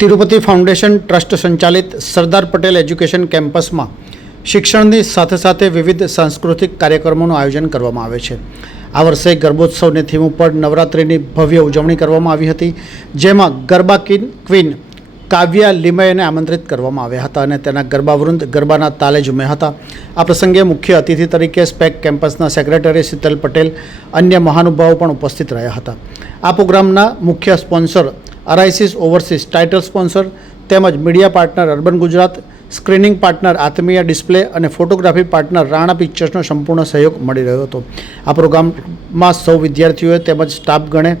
Tirupati foundation trust સંચાલિત Sardar Patel education કેમ્પસમાં શિક્ષણની સાથે સાથે વિવિધ સાંસ્કૃતિક કાર્યક્રમોનું આયોજન કરવામાં આવે છે. આ વર્ષે ગરબોત્સવની થીમ ઉપર નવરાત્રિની ભવ્ય ઉજવણી કરવામાં આવી હતી, જેમાં ગરબા કિન ક્વીન કાવ્યા લિમયને આમંત્રિત કરવામાં આવ્યા હતા અને તેના ગરબાવૃંદ ગરબાના તાલે ઝૂમ્યા હતા. આ પ્રસંગે મુખ્ય અતિથિ તરીકે સ્પેક કેમ્પસના સેક્રેટરી શીતલ પટેલ અન્ય મહાનુભાવો પણ ઉપસ્થિત રહ્યા હતા. આ પ્રોગ્રામના મુખ્ય સ્પોન્સર અરાઇસીસ ઓવરસીસ ટાઇટલ સ્પોન્સર તેમજ media partner urban Gujarat screening partner Atmiya display અને ફોટોગ્રાફી પાર્ટનર રાણા પિક્ચર્સનો સંપૂર્ણ સહયોગ મળી રહ્યો હતો. આ પ્રોગ્રામમાં સૌ વિદ્યાર્થીઓએ તેમજ સ્ટાફગણે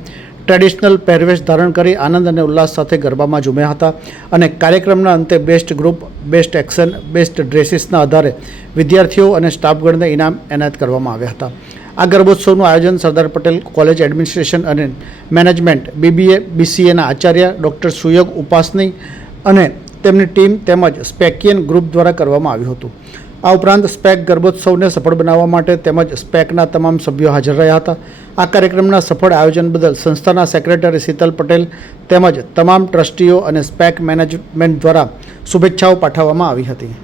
ટ્રેડિશનલ પહેરવેશ ધારણ કરી આનંદ અને ઉલ્લાસ સાથે ગરબામાં ઝૂમ્યા હતા અને કાર્યક્રમના અંતે best group best action best ડ્રેસીસના આધારે વિદ્યાર્થીઓ અને સ્ટાફગણને ઇનામ એનાયત કરવામાં આવ્યા હતા. આ ગર્ભોત્સવનું આયોજન સરદાર પટેલ કોલેજ એડમિનિસ્ટ્રેશન અને મેનેજમેન્ટ બીબીએ બીસીએના આચાર્ય ડૉક્ટર સુયોગ ઉપાસની અને તેમની ટીમ તેમજ સ્પેકિયન ગ્રુપ દ્વારા કરવામાં આવ્યું હતું. આ ઉપરાંત સ્પેક ગર્ભોત્સવને સફળ બનાવવા માટે તેમજ સ્પેકના તમામ સભ્યો હાજર રહ્યા હતા. આ કાર્યક્રમના સફળ આયોજન બદલ સંસ્થાના સેક્રેટરી શીતલ પટેલ તેમજ તમામ ટ્રસ્ટીઓ અને સ્પેક મેનેજમેન્ટ દ્વારા શુભેચ્છાઓ પાઠવવામાં આવી હતી.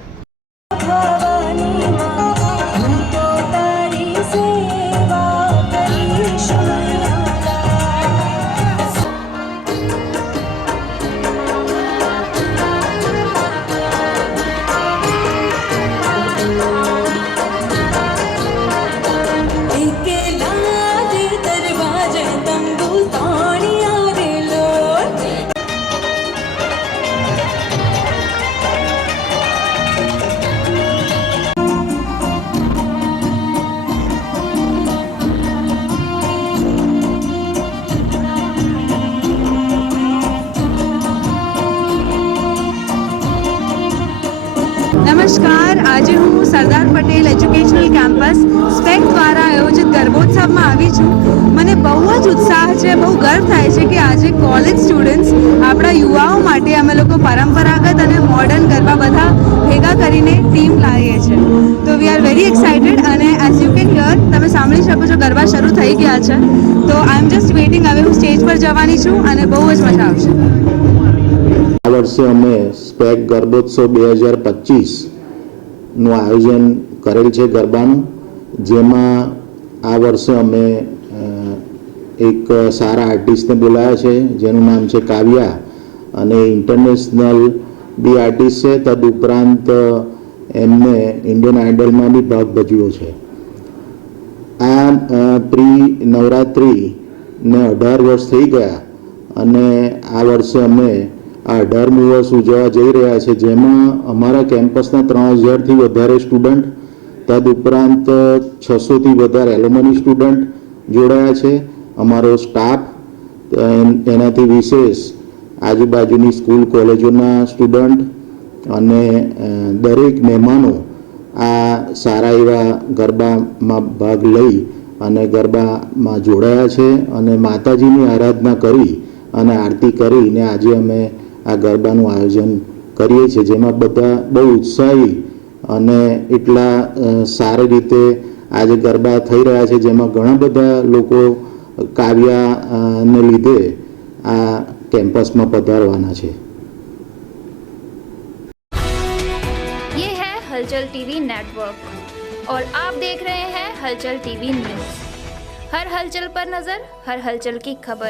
નમસ્કાર. આજે હું Sardar Patel educational campus SPEC દ્વારા આયોજિત ગર્ભોત્સવમાં આવી છું. મને બહુ જ ઉત્સાહ છે, બહુ ગર્વ થાય છે કે આજે કોલેજ સ્ટુડન્ટ્સ આપણા યુવાઓ માટે અમે લોકો પરંપરાગત અને મોડર્ન ગરબા બધા ભેગા કરીને ટીમ લાવીએ છીએ. તો વી આર વેરી એક્સાઇટેડ અને એઝ યુ કેન હિયર તમે સાંભળી શકો છો ગરબા શરૂ થઈ ગયા છે. તો આઈ એમ જસ્ટ વેઇટિંગ હવે હું સ્ટેજ પર જવાની છું અને બહુ જ મજા આવશે. આ વર્ષે અમે સ્પેક ગર્ભોત્સવ બે હજાર પચીસનું આયોજન કરેલ છે ગરબાનું, જેમાં આ વર્ષે અમે એક સારા આર્ટિસ્ટને બોલાવ્યા છે, જેનું નામ છે કાવ્યા, અને ઇન્ટરનેશનલ બી આર્ટિસ્ટ છે, તદુપરાંત એમને ઇન્ડિયન આઇડલમાં બી ભાગ ભજવ્યો છે. આ પ્રી નવરાત્રિને અઢાર વર્ષ થઈ ગયા, અને આ વર્ષે અમે આ અઢાર મુવર્સ ઉજવવા જઈ રહ્યા છે, જેમાં અમારા કેમ્પસના ત્રણ હજારથી વધારે સ્ટુડન્ટ તદ ઉપરાંત છસોથી વધારે એલોમની સ્ટુડન્ટ જોડાયા છે. અમારો સ્ટાફ એનાથી વિશેષ આજુબાજુની સ્કૂલ કોલેજોના સ્ટુડન્ટ અને દરેક મહેમાનો આ સારા એવા ગરબામાં ભાગ લઈ અને ગરબામાં જોડાયા છે અને માતાજીની આરાધના કરી અને આરતી કરીને આજે અમે આ ગરબાનું આયોજન કરીએ છીએ જેમાં બધા બહુ ઉત્સાહી અને એટલા અ, સારી રીતે આજે ગરબા થઈ રહ્યા છે જેમાં ઘણા બધા લોકો કાવ્યા અ, ને લીધે આ કેમ્પસમાં પધારવાના છે ये है हलचल टीवी नेटवर्क और आप देख रहे हैं हलचल टीवी न्यूज हर हलचल पर नजर हर हलचल की खबर